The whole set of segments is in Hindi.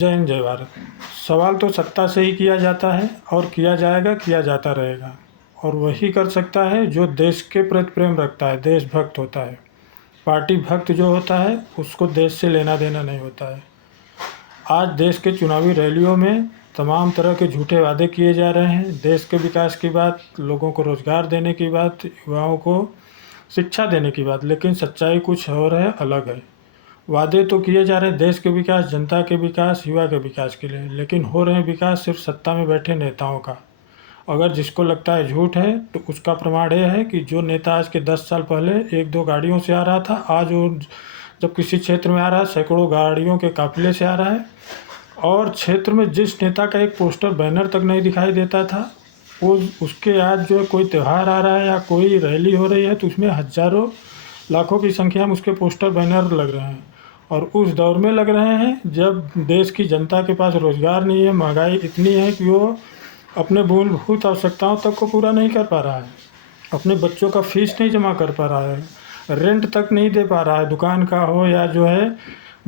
जय हिंद जय भारत। सवाल तो सत्ता से ही किया जाता है और किया जाएगा, किया जाता रहेगा। और वही कर सकता है जो देश के प्रति प्रेम रखता है, देशभक्त होता है। पार्टी भक्त जो होता है उसको देश से लेना देना नहीं होता है। आज देश के चुनावी रैलियों में तमाम तरह के झूठे वादे किए जा रहे हैं। देश के विकास की बात, लोगों को रोज़गार देने की बात, युवाओं को शिक्षा देने की बात, लेकिन सच्चाई कुछ और है, अलग है। वादे तो किए जा रहे हैं देश के विकास, जनता के विकास, युवा के विकास के लिए, लेकिन हो रहे हैं विकास सिर्फ सत्ता में बैठे नेताओं का। अगर जिसको लगता है झूठ है तो उसका प्रमाण यह है कि जो नेता आज के 10 साल पहले 1-2 गाड़ियों से आ रहा था, आज वो जब किसी क्षेत्र में आ रहा है सैकड़ों गाड़ियों के काफिले से आ रहा है। और क्षेत्र में जिस नेता का एक पोस्टर बैनर तक नहीं दिखाई देता था, वो उसके आज जो है कोई त्यौहार आ रहा है या कोई रैली हो रही है तो उसमें हज़ारों लाखों की संख्या में उसके पोस्टर बैनर लग रहे हैं। और उस दौर में लग रहे हैं जब देश की जनता के पास रोज़गार नहीं है, महंगाई इतनी है कि वो अपने मूलभूत आवश्यकताओं तक को पूरा नहीं कर पा रहा है, अपने बच्चों का फीस नहीं जमा कर पा रहा है, रेंट तक नहीं दे पा रहा है, दुकान का हो या जो है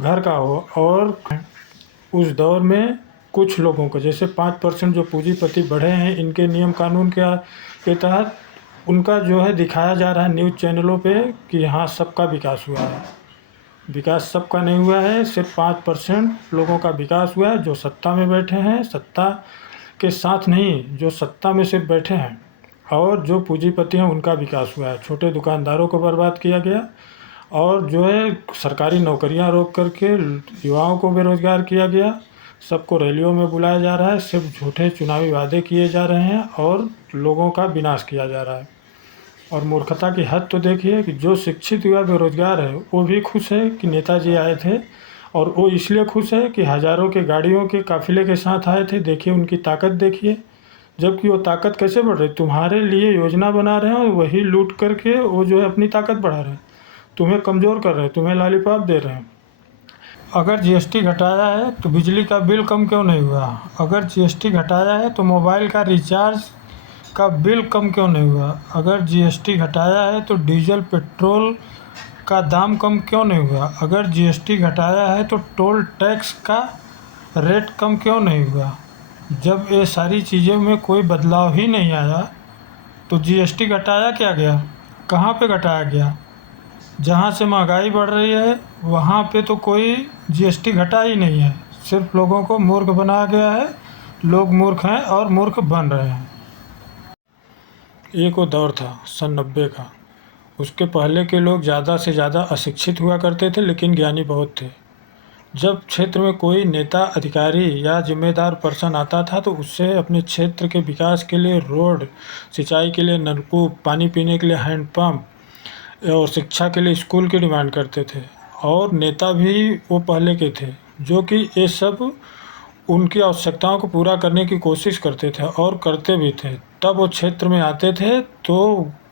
घर का हो। और उस दौर में कुछ लोगों को, जैसे 5% जो पूंजीपति बढ़े हैं, इनके नियम कानून के तहत उनका जो है दिखाया जा रहा है न्यूज़ चैनलों पे कि हाँ सबका विकास हुआ है। विकास सबका नहीं हुआ है, सिर्फ 5% लोगों का विकास हुआ है जो सत्ता में बैठे हैं, सत्ता के साथ नहीं, जो सत्ता में सिर्फ बैठे हैं। और जो पूंजीपति हैं उनका विकास हुआ है। छोटे दुकानदारों को बर्बाद किया गया और जो है सरकारी नौकरियां रोक करके युवाओं को बेरोजगार किया गया। सबको रैलियों में बुलाया जा रहा है, सिर्फ झूठे चुनावी वादे किए जा रहे हैं और लोगों का विनाश किया जा रहा है। और मूर्खता की हद तो देखिए कि जो शिक्षित युवा बेरोजगार है वो भी खुश है कि नेताजी आए थे, और वो इसलिए खुश है कि हज़ारों के गाड़ियों के काफिले के साथ आए थे। देखिए उनकी ताकत देखिए, जबकि वो ताकत कैसे बढ़ रही, तुम्हारे लिए योजना बना रहे हैं और वही लूट करके वो जो है अपनी ताकत बढ़ा रहे हैं, तुम्हें कमज़ोर कर रहे हैं, तुम्हें लॉलीपॉप दे रहे हैं। अगर जीएसटी घटाया है तो बिजली का बिल कम क्यों नहीं हुआ? अगर जीएसटी घटाया है तो मोबाइल का रिचार्ज का बिल कम क्यों नहीं हुआ? अगर जीएसटी घटाया है तो डीजल पेट्रोल का दाम कम क्यों नहीं हुआ? अगर जीएसटी घटाया है तो टोल टैक्स का रेट कम क्यों नहीं हुआ? जब ये सारी चीज़ों में कोई बदलाव ही नहीं आया तो जीएसटी घटाया क्या गया? कहाँ पे घटाया गया? जहाँ से महंगाई बढ़ रही है वहाँ पे तो कोई जीएसटी घटा ही नहीं है, सिर्फ लोगों को मूर्ख बनाया गया है। लोग मूर्ख हैं और मूर्ख बन रहे हैं। एक वो दौर था सन 90 का, उसके पहले के लोग ज़्यादा से ज़्यादा अशिक्षित हुआ करते थे लेकिन ज्ञानी बहुत थे। जब क्षेत्र में कोई नेता, अधिकारी या जिम्मेदार पर्सन आता था तो उससे अपने क्षेत्र के विकास के लिए रोड, सिंचाई के लिए नलकूप, पानी पीने के लिए हैंडपम्प और शिक्षा के लिए स्कूल की डिमांड करते थे। और नेता भी वो पहले के थे जो कि ये सब उनकी आवश्यकताओं को पूरा करने की कोशिश करते थे और करते भी थे। तब वो क्षेत्र में आते थे तो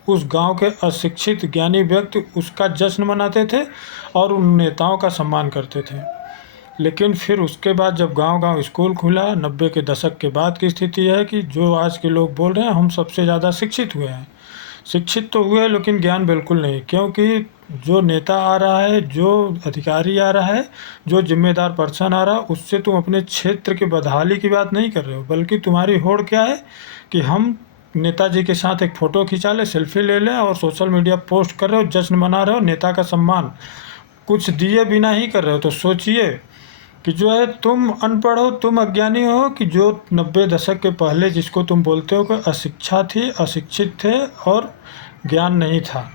उस गांव के अशिक्षित ज्ञानी व्यक्ति उसका जश्न मनाते थे और उन नेताओं का सम्मान करते थे। लेकिन फिर उसके बाद जब गांव-गांव स्कूल खुला, 90 के दशक के बाद की स्थिति है कि जो आज के लोग बोल रहे हैं हम सबसे ज़्यादा शिक्षित हुए हैं। शिक्षित तो हुए लेकिन ज्ञान बिल्कुल नहीं, क्योंकि जो नेता आ रहा है, जो अधिकारी आ रहा है, जो जिम्मेदार पर्सन आ रहा है, उससे तुम अपने क्षेत्र की बदहाली की बात नहीं कर रहे हो, बल्कि तुम्हारी होड़ क्या है कि हम नेताजी के साथ एक फ़ोटो खिंचा लें, सेल्फी ले लें और सोशल मीडिया पोस्ट कर रहे हो, जश्न मना रहे हो, नेता का सम्मान कुछ दिए बिना ही कर रहे हो। तो सोचिए कि जो है तुम अनपढ़ हो, तुम अज्ञानी हो, कि जो 90 दशक के पहले जिसको तुम बोलते हो कि अशिक्षा थी, अशिक्षित थे और ज्ञान नहीं था।